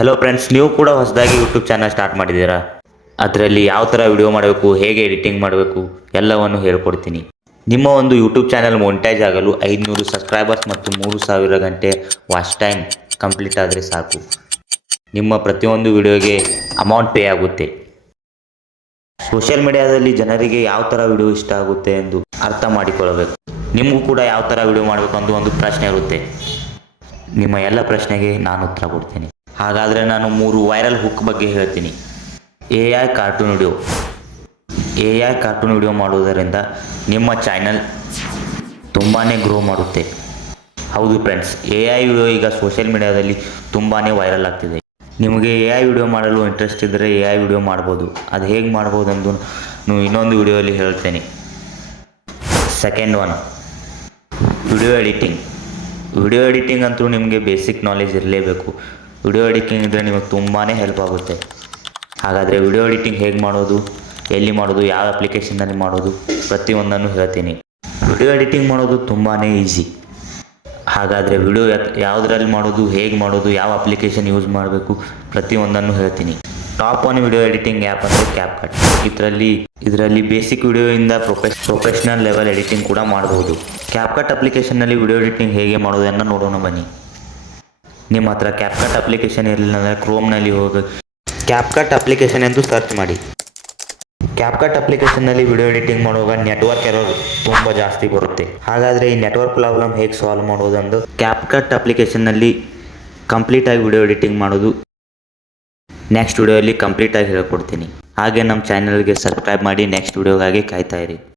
Hello friends, ನೀವು ಕೂಡ ಹೊಸದಾಗಿ ಯೂಟ್ಯೂಬ್ ಚಾನಲ್ ಸ್ಟಾರ್ಟ್ ಮಾಡಿದ್ದೀರಾ? ಅದರಲ್ಲಿ ಯಾವ ಥರ ವಿಡಿಯೋ ಮಾಡಬೇಕು, ಹೇಗೆ ಎಡಿಟಿಂಗ್ ಮಾಡಬೇಕು ಎಲ್ಲವನ್ನು ಹೇಳ್ಕೊಡ್ತೀನಿ. ನಿಮ್ಮ ಒಂದು ಯೂಟ್ಯೂಬ್ ಚಾನಲ್ ಮೊನಿಟೈಸ್ ಆಗಲು 500 ಸಬ್ಸ್ಕ್ರೈಬರ್ಸ್ ಮತ್ತು 3000 ಗಂಟೆ ವಾಚ್ ಟೈಮ್ ಕಂಪ್ಲೀಟ್ ಆದರೆ ಸಾಕು. ನಿಮ್ಮ ಪ್ರತಿಯೊಂದು ವಿಡಿಯೋಗೆ ಅಮೌಂಟ್ ಪೇ ಆಗುತ್ತೆ. ಸೋಷಿಯಲ್ ಮೀಡಿಯಾದಲ್ಲಿ ಜನರಿಗೆ ಯಾವ ಥರ ವಿಡಿಯೋ ಇಷ್ಟ ಆಗುತ್ತೆ ಎಂದು ಅರ್ಥ ಮಾಡಿಕೊಳ್ಳಬೇಕು. ನಿಮಗೂ ಕೂಡ ಯಾವ ಥರ ವಿಡಿಯೋ ಮಾಡಬೇಕು ಅಂತ ಒಂದು ಪ್ರಶ್ನೆ ಇರುತ್ತೆ. ನಿಮ್ಮ ಎಲ್ಲ ಪ್ರಶ್ನೆಗೆ ನಾನು ಉತ್ತರ ಕೊಡ್ತೀನಿ. ಹಾಗಾದರೆ ನಾನು 3 ವೈರಲ್ ಹುಕ್ ಬಗ್ಗೆ ಹೇಳ್ತೀನಿ. AI ಕಾರ್ಟೂನ್ ವಿಡಿಯೋ ಮಾಡುವುದರಿಂದ ನಿಮ್ಮ ಚಾನಲ್ ತುಂಬಾ ಗ್ರೋ ಮಾಡುತ್ತೆ. ಹೌದು ಫ್ರೆಂಡ್ಸ್, AI ವಿಡಿಯೋ ಈಗ ಸೋಷಿಯಲ್ ಮೀಡಿಯಾದಲ್ಲಿ ತುಂಬಾ ವೈರಲ್ ಆಗ್ತಿದೆ. ನಿಮಗೆ AI ವಿಡಿಯೋ ಮಾಡಲು ಇಂಟ್ರೆಸ್ಟ್ ಇದ್ದರೆ AI ವಿಡಿಯೋ ಮಾಡ್ಬೋದು. ಅದು ಹೇಗೆ ಮಾಡ್ಬೋದು ಎಂದು ಇನ್ನೊಂದು ವಿಡಿಯೋಲಿ ಹೇಳ್ತೇನೆ. ಸೆಕೆಂಡ್ ಒನ್, ವಿಡಿಯೋ ಎಡಿಟಿಂಗ್ ಅಂತೂ ನಿಮಗೆ ಬೇಸಿಕ್ ನಾಲೆಜ್ ಇರಲೇಬೇಕು. ವಿಡಿಯೋ ಎಡಿಟಿಂಗ್ ಇದ್ದರೆ ನಿಮಗೆ ತುಂಬಾ ಹೆಲ್ಪ್ ಆಗುತ್ತೆ. ಹಾಗಾದರೆ ವಿಡಿಯೋ ಎಡಿಟಿಂಗ್ ಹೇಗೆ ಮಾಡೋದು, ಎಲ್ಲಿ ಮಾಡೋದು, ಯಾವ ಅಪ್ಲಿಕೇಶನ್ನಲ್ಲಿ ಮಾಡೋದು ಪ್ರತಿಯೊಂದನ್ನು ಹೇಳ್ತೀನಿ. ವಿಡಿಯೋ ಎಡಿಟಿಂಗ್ ಮಾಡೋದು ತುಂಬಾ ಈಸಿ. ಹಾಗಾದರೆ ವಿಡಿಯೋ ಯಾವುದರಲ್ಲಿ ಮಾಡೋದು, ಹೇಗೆ ಮಾಡೋದು, ಯಾವ ಅಪ್ಲಿಕೇಶನ್ ಯೂಸ್ ಮಾಡಬೇಕು ಪ್ರತಿಯೊಂದನ್ನು ಹೇಳ್ತೀನಿ. ಟಾಪ್ 1 ವಿಡಿಯೋ ಎಡಿಟಿಂಗ್ ಆ್ಯಪ್ ಅಂದರೆ ಕ್ಯಾಪ್ಕಟ್. ಇದರಲ್ಲಿ ಬೇಸಿಕ್ ವಿಡಿಯೋಯಿಂದ ಪ್ರೊಫೆಷ್ನಲ್ ಲೆವೆಲ್ ಎಡಿಟಿಂಗ್ ಕೂಡ ಮಾಡಬಹುದು. ಕ್ಯಾಪ್ಕಟ್ ಅಪ್ಲಿಕೇಶನ್ನಲ್ಲಿ ವಿಡಿಯೋ ಎಡಿಟಿಂಗ್ ಹೇಗೆ ಮಾಡೋದನ್ನು ನೋಡೋಣ ಬನ್ನಿ. ನಿಮ್ಮ ಹತ್ರ ಕ್ಯಾಪ್ಕಟ್ ಅಪ್ಲಿಕೇಶನ್ ಇರಲಿಲ್ಲ ಅಂದರೆ ಕ್ರೋಮ್ನಲ್ಲಿ ಹೋಗಿ ಕ್ಯಾಪ್ಕಟ್ ಅಪ್ಲಿಕೇಶನ್ ಎಂದು ಸರ್ಚ್ ಮಾಡಿ. ಕ್ಯಾಪ್ಕಟ್ ಅಪ್ಲಿಕೇಶನ್ನಲ್ಲಿ ವಿಡಿಯೋ ಎಡಿಟಿಂಗ್ ಮಾಡುವಾಗ ನೆಟ್ವರ್ಕ್ ಎರರ್ ತುಂಬ ಜಾಸ್ತಿ ಬರುತ್ತೆ. ಹಾಗಾದರೆ ಈ ನೆಟ್ವರ್ಕ್ ಪ್ರಾಬ್ಲಮ್ ಹೇಗೆ ಸಾಲ್ವ್ ಮಾಡೋದಂದು ಕ್ಯಾಪ್ಕಟ್ ಅಪ್ಲಿಕೇಶನ್ನಲ್ಲಿ ಕಂಪ್ಲೀಟಾಗಿ ವಿಡಿಯೋ ಎಡಿಟಿಂಗ್ ಮಾಡೋದು ನೆಕ್ಸ್ಟ್ ವಿಡಿಯೋಲಿ ಕಂಪ್ಲೀಟಾಗಿ ಹೇಳ್ಕೊಡ್ತೀನಿ. ಹಾಗೆ ನಮ್ಮ ಚಾನಲ್ಗೆ ಸಬ್ಸ್ಕ್ರೈಬ್ ಮಾಡಿ ನೆಕ್ಸ್ಟ್ ವಿಡಿಯೋಗಾಗಿ ಕಾಯ್ತಾ ಇರಿ.